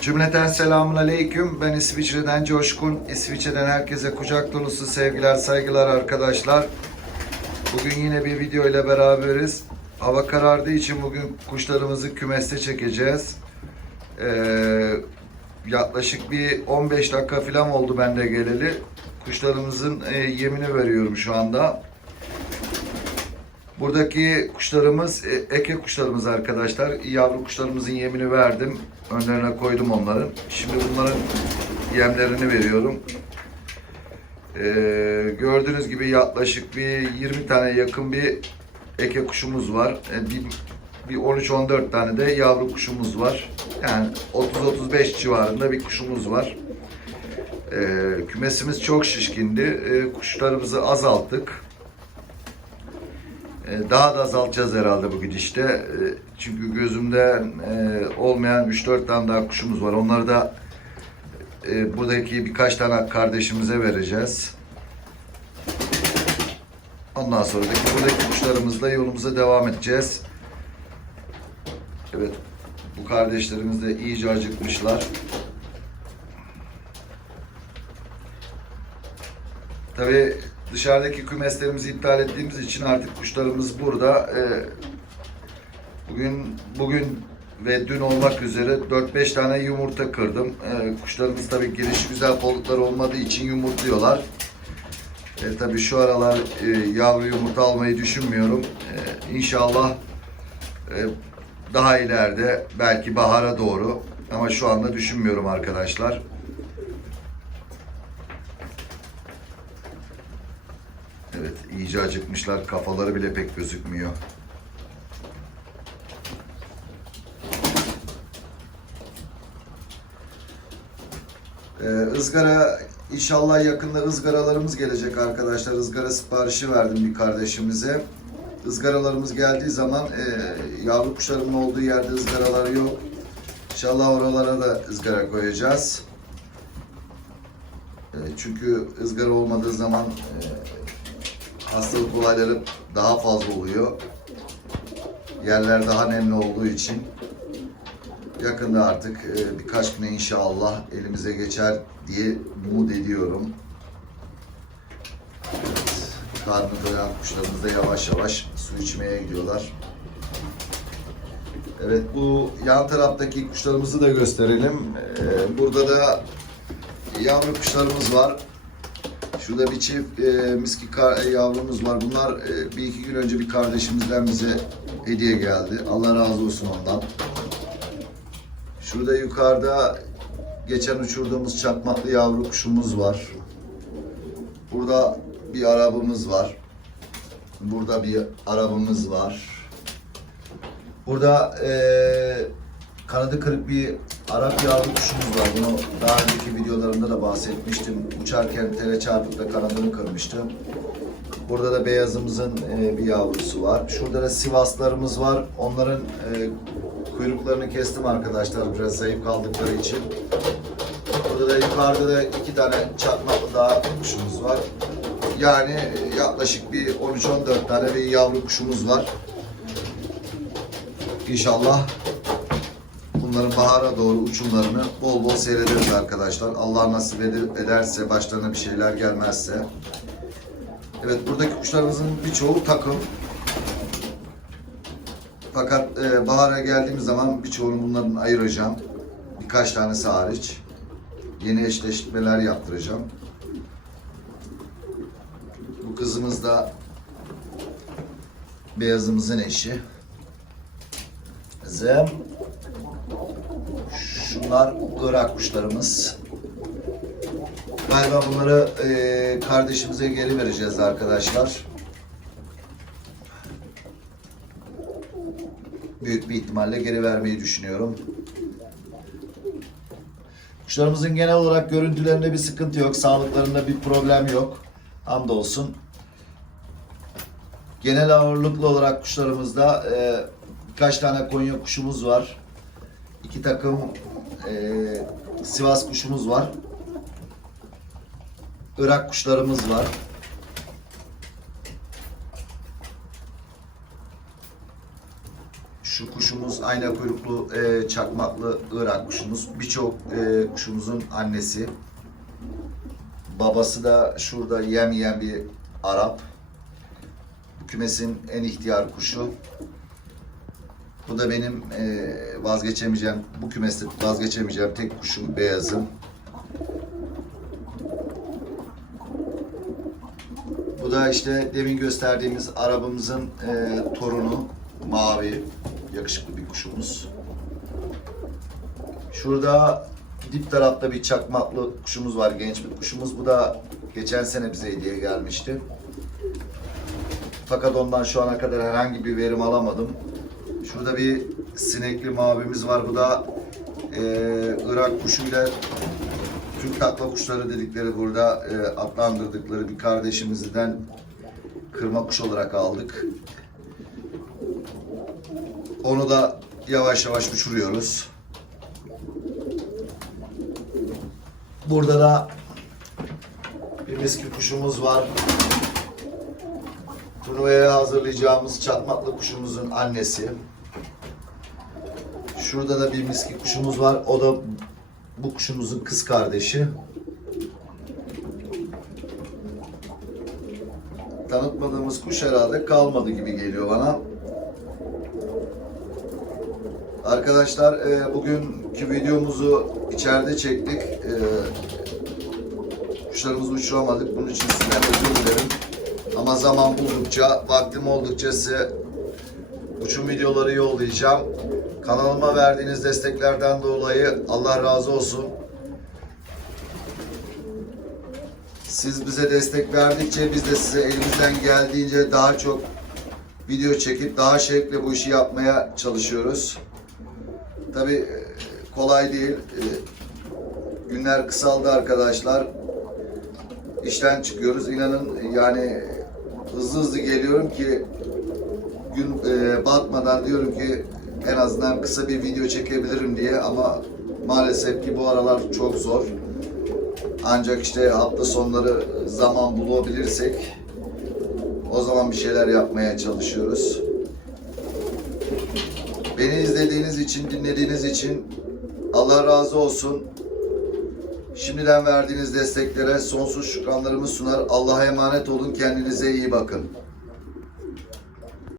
Cümleten selamun aleyküm. Ben İsviçre'den Coşkun. İsviçre'den herkese kucak dolusu sevgiler, saygılar arkadaşlar. Bugün yine bir video ile beraberiz. Hava karardığı için bugün kuşlarımızı kümeste çekeceğiz. Ee, yaklaşık bir 15 dakika falan oldu ben de geleli. Kuşlarımızın e, yemini veriyorum şu anda. Buradaki kuşlarımız e, eke kuşlarımız arkadaşlar. Yavru kuşlarımızın yemini verdim. Önlerine koydum onların. Şimdi bunların yemlerini veriyorum. Ee, gördüğünüz gibi yaklaşık bir 20 tane yakın bir eke kuşumuz var. Ee, bir, bir 13-14 tane de yavru kuşumuz var. Yani 30-35 civarında bir kuşumuz var. Ee, kümesimiz çok şişkindi. Ee, kuşlarımızı azalttık. Ee, Daha da azaltacağız herhalde bu gidişte. Ee, Çünkü gözümde e, olmayan 3-4 tane daha kuşumuz var. Onları da e, buradaki birkaç tane kardeşimize vereceğiz. Ondan sonra da buradaki kuşlarımızla yolumuza devam edeceğiz. Evet, bu kardeşlerimiz de iyice acıkmışlar. Tabii dışarıdaki kümeslerimizi iptal ettiğimiz için artık kuşlarımız burada. Ee, bugün bugün ve dün olmak üzere 4-5 tane yumurta kırdım. Ee, kuşlarımız tabii gelişi güzel kollukları olmadığı için yumurtluyorlar. E, tabii şu aralar e, yavru yumurta almayı düşünmüyorum. E, inşallah e, daha ileride belki bahara doğru ama şu anda düşünmüyorum arkadaşlar. Evet iyice acıkmışlar. Kafaları bile pek gözükmüyor. Ee, ızgara inşallah yakında ızgaralarımız gelecek arkadaşlar. Izgara siparişi verdim bir kardeşimize. Izgaralarımız geldiği zaman e, yavru kuşlarımın olduğu yerde ızgaralar yok. İnşallah oralara da ızgara koyacağız. E, çünkü ızgara olmadığı zaman e, hastalık olayları daha fazla oluyor. Yerler daha nemli olduğu için yakında artık e, birkaç güne inşallah elimize geçer diye umut ediyorum. Karnı doyan kuşlarımız da yavaş yavaş su içmeye gidiyorlar. Evet bu yan taraftaki kuşlarımızı da gösterelim. Ee, burada da yavru kuşlarımız var. Şurada bir çift e, miski kar, e, yavrumuz var. Bunlar e, bir iki gün önce bir kardeşimizden bize hediye geldi. Allah razı olsun ondan. Şurada yukarıda geçen uçurduğumuz çakmaklı yavru kuşumuz var. Burada bir arabamız var. Burada bir arabamız var. Burada eee kanadı kırık bir Arap yavru kuşumuz var. Bunu daha önceki videolarımda da bahsetmiştim. Uçarken tele çarpıp da kanadını kırmıştım. Burada da beyazımızın e, bir yavrusu var. Şurada da Sivaslarımız var. Onların e, kuyruklarını kestim arkadaşlar biraz zayıf kaldıkları için. Burada da yukarıda da iki tane çakmaklı daha kuşumuz var. Yani e, yaklaşık bir 13-14 tane bir yavru kuşumuz var. İnşallah bunların bahara doğru uçumlarını bol bol seyrederiz arkadaşlar. Allah nasip eder- ederse, başlarına bir şeyler gelmezse. Evet buradaki kuşlarımızın birçoğu takım. Fakat e, bahara geldiğimiz zaman birçoğunu bunların ayıracağım. Birkaç tanesi hariç. Yeni eşleşmeler yaptıracağım. Bu kızımız da beyazımızın eşi. Zem. Şunlar Irak kuşlarımız. Galiba bunları eee, kardeşimize geri vereceğiz arkadaşlar. Büyük bir ihtimalle geri vermeyi düşünüyorum. Kuşlarımızın genel olarak görüntülerinde bir sıkıntı yok. Sağlıklarında bir problem yok. Hamdolsun. Genel ağırlıklı olarak kuşlarımızda eee, birkaç tane Konya kuşumuz var. İki takım eee, Sivas kuşumuz var. Irak kuşlarımız var. Şu kuşumuz ayna kuyruklu e, çakmaklı Irak kuşumuz. Birçok e, kuşumuzun annesi. Babası da şurada yem yiyen bir Arap. Kümesin en ihtiyar kuşu. Bu da benim e, vazgeçemeyeceğim, bu kümeste vazgeçemeyeceğim tek kuşum beyazım. Bu da işte demin gösterdiğimiz arabamızın e, torunu. Mavi, yakışıklı bir kuşumuz. Şurada dip tarafta bir çakmaklı kuşumuz var, genç bir kuşumuz. Bu da geçen sene bize hediye gelmişti. Fakat ondan şu ana kadar herhangi bir verim alamadım. Şurada bir sinekli mavimiz var. Bu da e, Irak kuşuyla Türk takla kuşları dedikleri burada e, adlandırdıkları bir kardeşimizden kırma kuş olarak aldık. Onu da yavaş yavaş uçuruyoruz. Burada da bir miski kuşumuz var. Turnuvaya hazırlayacağımız çakmaklı kuşumuzun annesi. Şurada da bir miski kuşumuz var. O da bu kuşumuzun kız kardeşi. Tanıtmadığımız kuş herhalde kalmadı gibi geliyor bana. Arkadaşlar e, bugünkü videomuzu içeride çektik. E, kuşlarımızı uçuramadık. Bunun için sizden özür dilerim. Ama zaman buldukça, vaktim oldukça size uçum videoları yollayacağım. Kanalıma verdiğiniz desteklerden dolayı Allah razı olsun. Siz bize destek verdikçe biz de size elimizden geldiğince daha çok video çekip daha şevkle bu işi yapmaya çalışıyoruz. Tabi kolay değil. E, Günler kısaldı arkadaşlar. İşten çıkıyoruz. İnanın yani hızlı hızlı geliyorum ki gün e, batmadan diyorum ki en azından kısa bir video çekebilirim diye ama maalesef ki bu aralar çok zor. Ancak işte hafta sonları zaman bulabilirsek o zaman bir şeyler yapmaya çalışıyoruz. Beni izlediğiniz için, dinlediğiniz için Allah razı olsun. Şimdiden verdiğiniz desteklere sonsuz şükranlarımı sunar. Allah'a emanet olun. Kendinize iyi bakın.